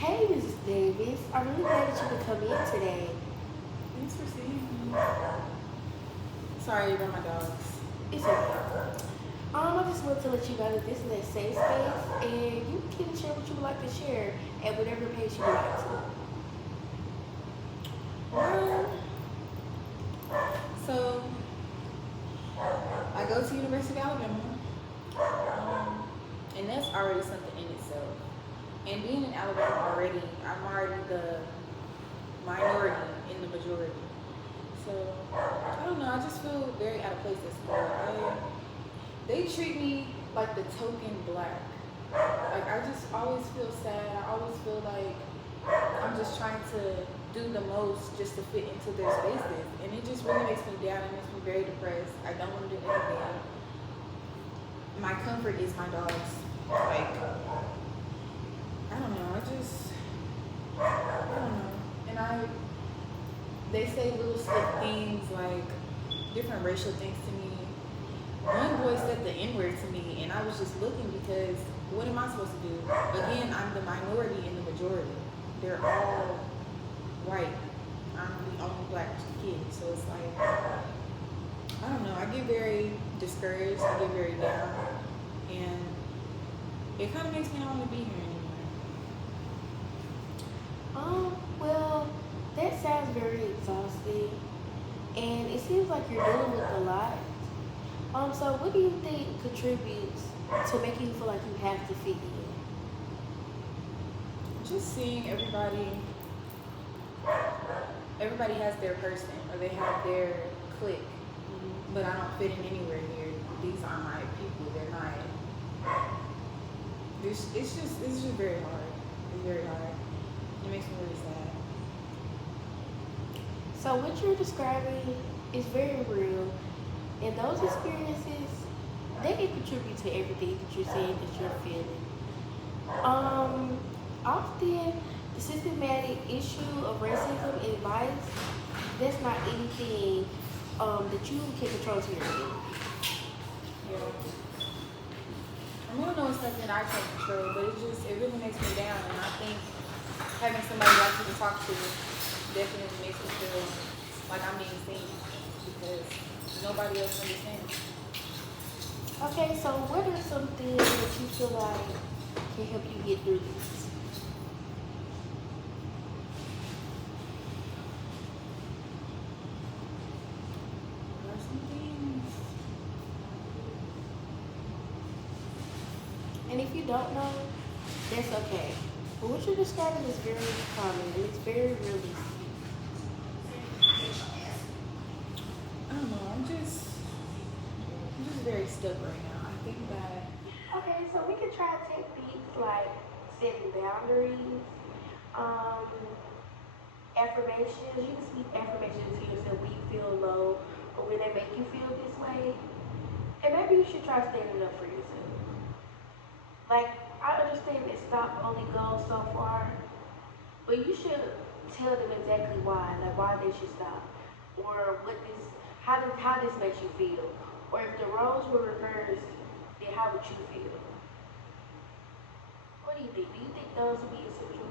Hey, Mrs. Davis. I'm really glad that you could come in today. Thanks for seeing me. Sorry about my dogs. It's okay. I just want to let you know that this is a safe space, and you can share what you would like to share at whatever pace you would like to. Um, so I go to University of Alabama, and that's already something in itself. And being in Alabama already, I'm already the minority in the majority. So I don't know. I just feel very out of place at school. They treat me like the token black. Like I just always feel sad. I always feel like I'm just trying to do the most just to fit into their spaces. And it just really makes me down. It makes me very depressed. I don't want to do anything. My comfort is my dogs. Like, I don't know. I don't know. And they say little slick things like different racial things to me. One boy said the N-word to me, and I was just looking because what am I supposed to do? Again, I'm the minority in the majority. They're all white. I'm the only black kid, so it's like I don't know. I get very discouraged. I get very down, and it kind of makes me not want to be here anymore. Well, that sounds very exhausting, and it seems like you're dealing with a lot. So what do you think contributes to making you feel like you have to fit in? Just seeing everybody has their person or they have their clique, but I don't fit in anywhere here. These aren't my people. They're not. It's just very hard. It's very hard. It makes me really sad. So what you're describing is very real, and those experiences they can contribute to everything that you're saying that you're feeling. Um, Often the systematic issue of racism and bias that's not anything that you can control to your end. Yeah. I mean, I know it's something I can't control, but it really makes me down, and I think having somebody like you to talk to definitely makes me feel like I'm being seen because nobody else understands. Okay, so what are some things that you feel like can help you get through this? There are some things. And if you don't know, that's okay. But what you're describing is very common and it's very realistic. I don't know. I'm just very stuck right now. I think that Okay, so we can try techniques like setting boundaries, um, affirmations. You can speak affirmations to yourself when you feel low or when they make you feel this way. And maybe you should try standing up for yourself. Like, I understand that stop only goes so far, but you should tell them exactly why, like why they should stop, or how this makes you feel, or if the roles were reversed, then how would you feel? What do you think? Do you think those would be essential?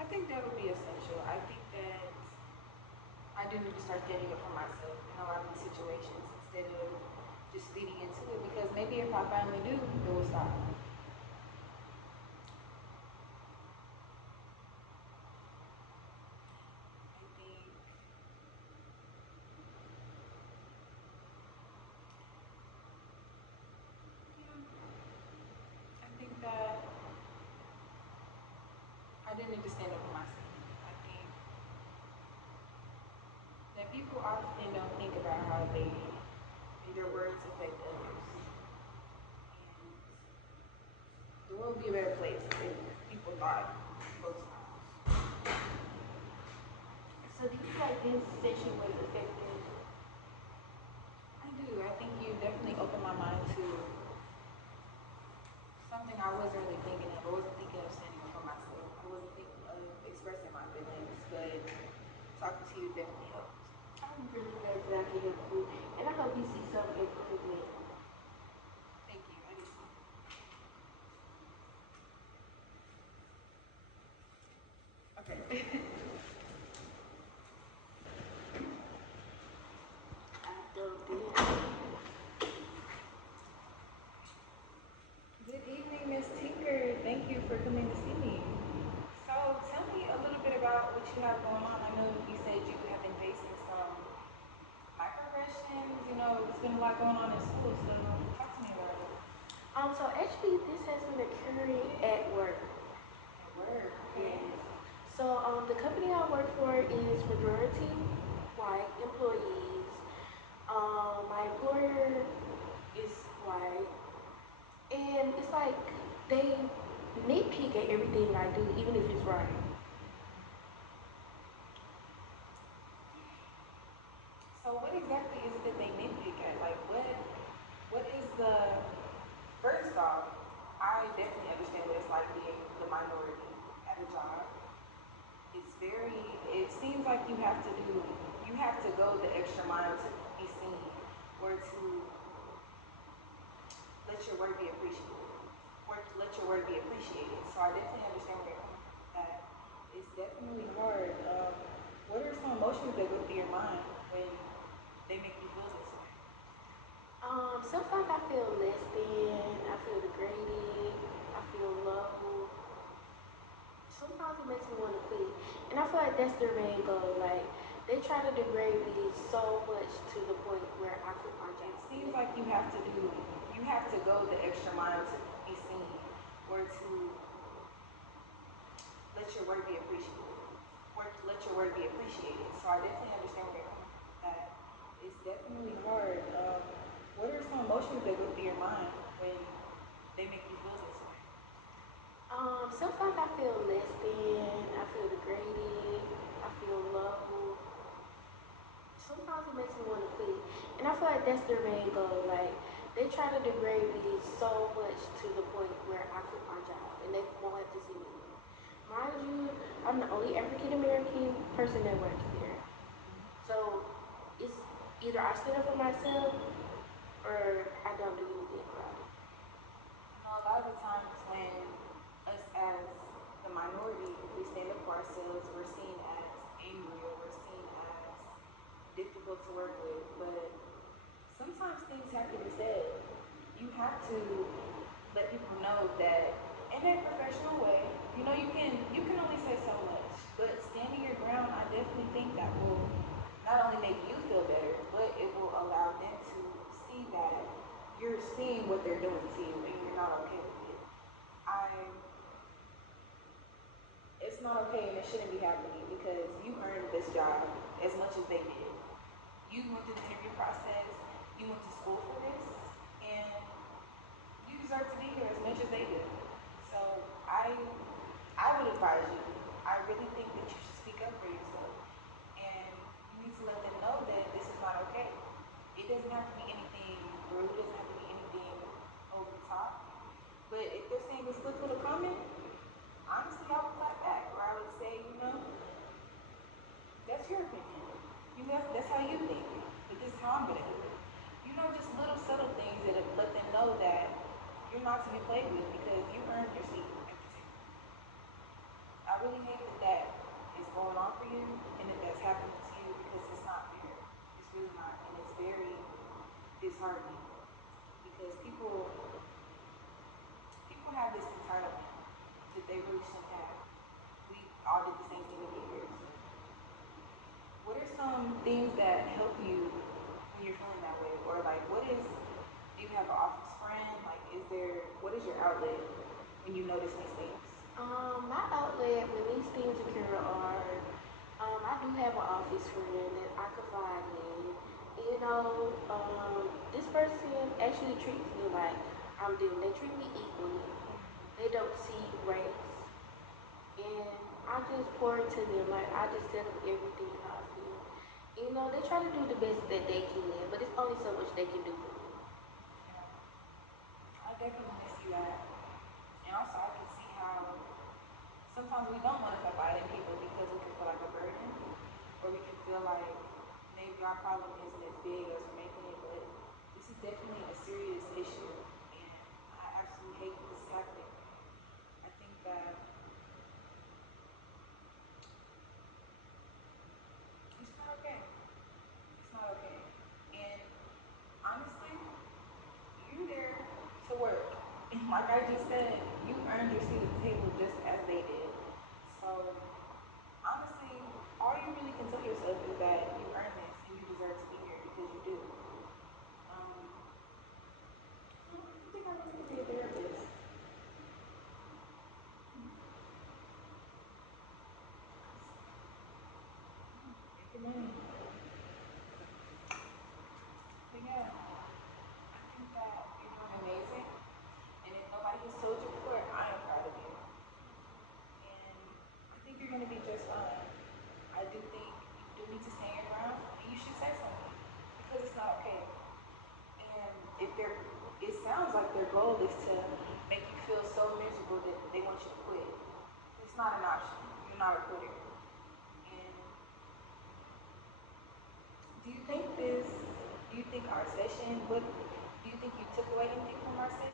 I think that would be essential. I think that I do need to start standing up for myself in a lot of these situations instead of just feeding into it because maybe if I finally do, it will stop. I think yeah, I think that I do need to stand up for myself. I think that people often don't think about how their words affect others. And the world would be a better place if people thought both sides. So do you feel like this session was effective? I do. I think you definitely opened my mind to something I wasn't really thinking of. I wasn't thinking of standing up for myself. I wasn't thinking of expressing my feelings, but talking to you definitely helped. I'm really glad that I can help you, and I hope you see some improvement. Thank you. I do. I don't think. Good evening, Miss Tinker. Thank you for coming to see me. So tell me a little bit about what you have going on. I know you said you have been facing some microaggressions. There's been a lot going on in school, so talk to me about it. So actually, this has been occurring at work. At work, okay? Yes. So the company I work for is majority white employees. My employer is white, and it's like they nitpick at everything I do, even if it's right. So what exactly is it that they nitpick at? Like what is first off, I definitely understand what it's like being the minority at a job. It seems like you have to go the extra mile to be seen or to let your work be appreciated. Or to let your work be appreciated. So I definitely understand where you're coming from with that. It's definitely hard. What are some emotions that go through your mind when they make you feel this way? Sometimes I feel less than, I feel degraded, I feel low. Sometimes it makes me want to quit. And I feel like that's their main goal. Like, they try to degrade me so much to the point where I quit my It job. seems like you have to go the extra mile to be seen or to let your work be appreciated. Or to let your work be appreciated. So I definitely understand where you're coming from with that. It's definitely hard. What are some emotions that go through your mind when they make you feel this way? Sometimes I feel less than, I feel degraded, I feel low. Sometimes it makes me want to quit. And I feel like that's their main goal. Like, they try to degrade me so much to the point where I quit my job and they won't have to see me again. Mind you, I'm the only African American person that works there. So it's either I stand up for myself or I don't do anything about it. A lot of the times when us as the minority, if we stand up for ourselves, we're seen as angry or we're seen as difficult to work with. But sometimes things have to be said. You have to let people know that in a professional way, you can only say so much. But standing your ground, I definitely think that will not only make you feel better, but it will allow them to see that you're seeing what they're doing to you and you're not okay with it. I It's not okay and it shouldn't be happening because you earned this job as much as they did. You went through the interview process, you went to school for this, and you deserve to be here as much as they do. So I would advise you. I really think that you should speak up for yourself. And you need to let them know that this is not okay. It doesn't have to be anything rude, it doesn't have to be anything over the top. But if they're saying a slick little comment, honestly, I would clap back, or I would say, that's your opinion. That's how you think. But this is how I'm gonna do it. Just little subtle things that let them know that you're not to be played with because you earned your seat at the table. I really hate that that is going on for you and that that's happening to you because it's not fair. It's really not, and it's very disheartening because people have this entitlement that they really shouldn't have. We all did the same thing to get here. So what are some things that help you when you're feeling that way? Or like do you have an office friend? Like what is your outlet when you notice these things? My outlet when these things occur are, I do have an office friend that I confide in. This person actually treats me like I'm them. They treat me equally. They don't see race. And I just pour into them. Like, I just tell them everything how I feel. They try to do the best that they can, but it's only so much they can do for me. I definitely see that. And also I can see how sometimes we don't want to confide in people because we can feel like a burden or we can feel like maybe our problem isn't as big as we're making it, but this is definitely a serious issue and I absolutely hate that this is happening. I think that Like I just said, you earned your seat at the table just as they did. So honestly, all you really can tell yourself is that you earned this and you deserve to be here because you do. I think I need to be a therapist. Making money. But yeah, I think that you're doing amazing. And if nobody has told you before, I am proud of you. And I think you're gonna be just fine. I do think you do need to stand your ground and you should say something. Because it's not okay. And if they're it sounds like their goal is to make you feel so miserable that they want you to quit. It's not an option. You're not a quitter. And do you think our session, what do you think you took away anything from our session?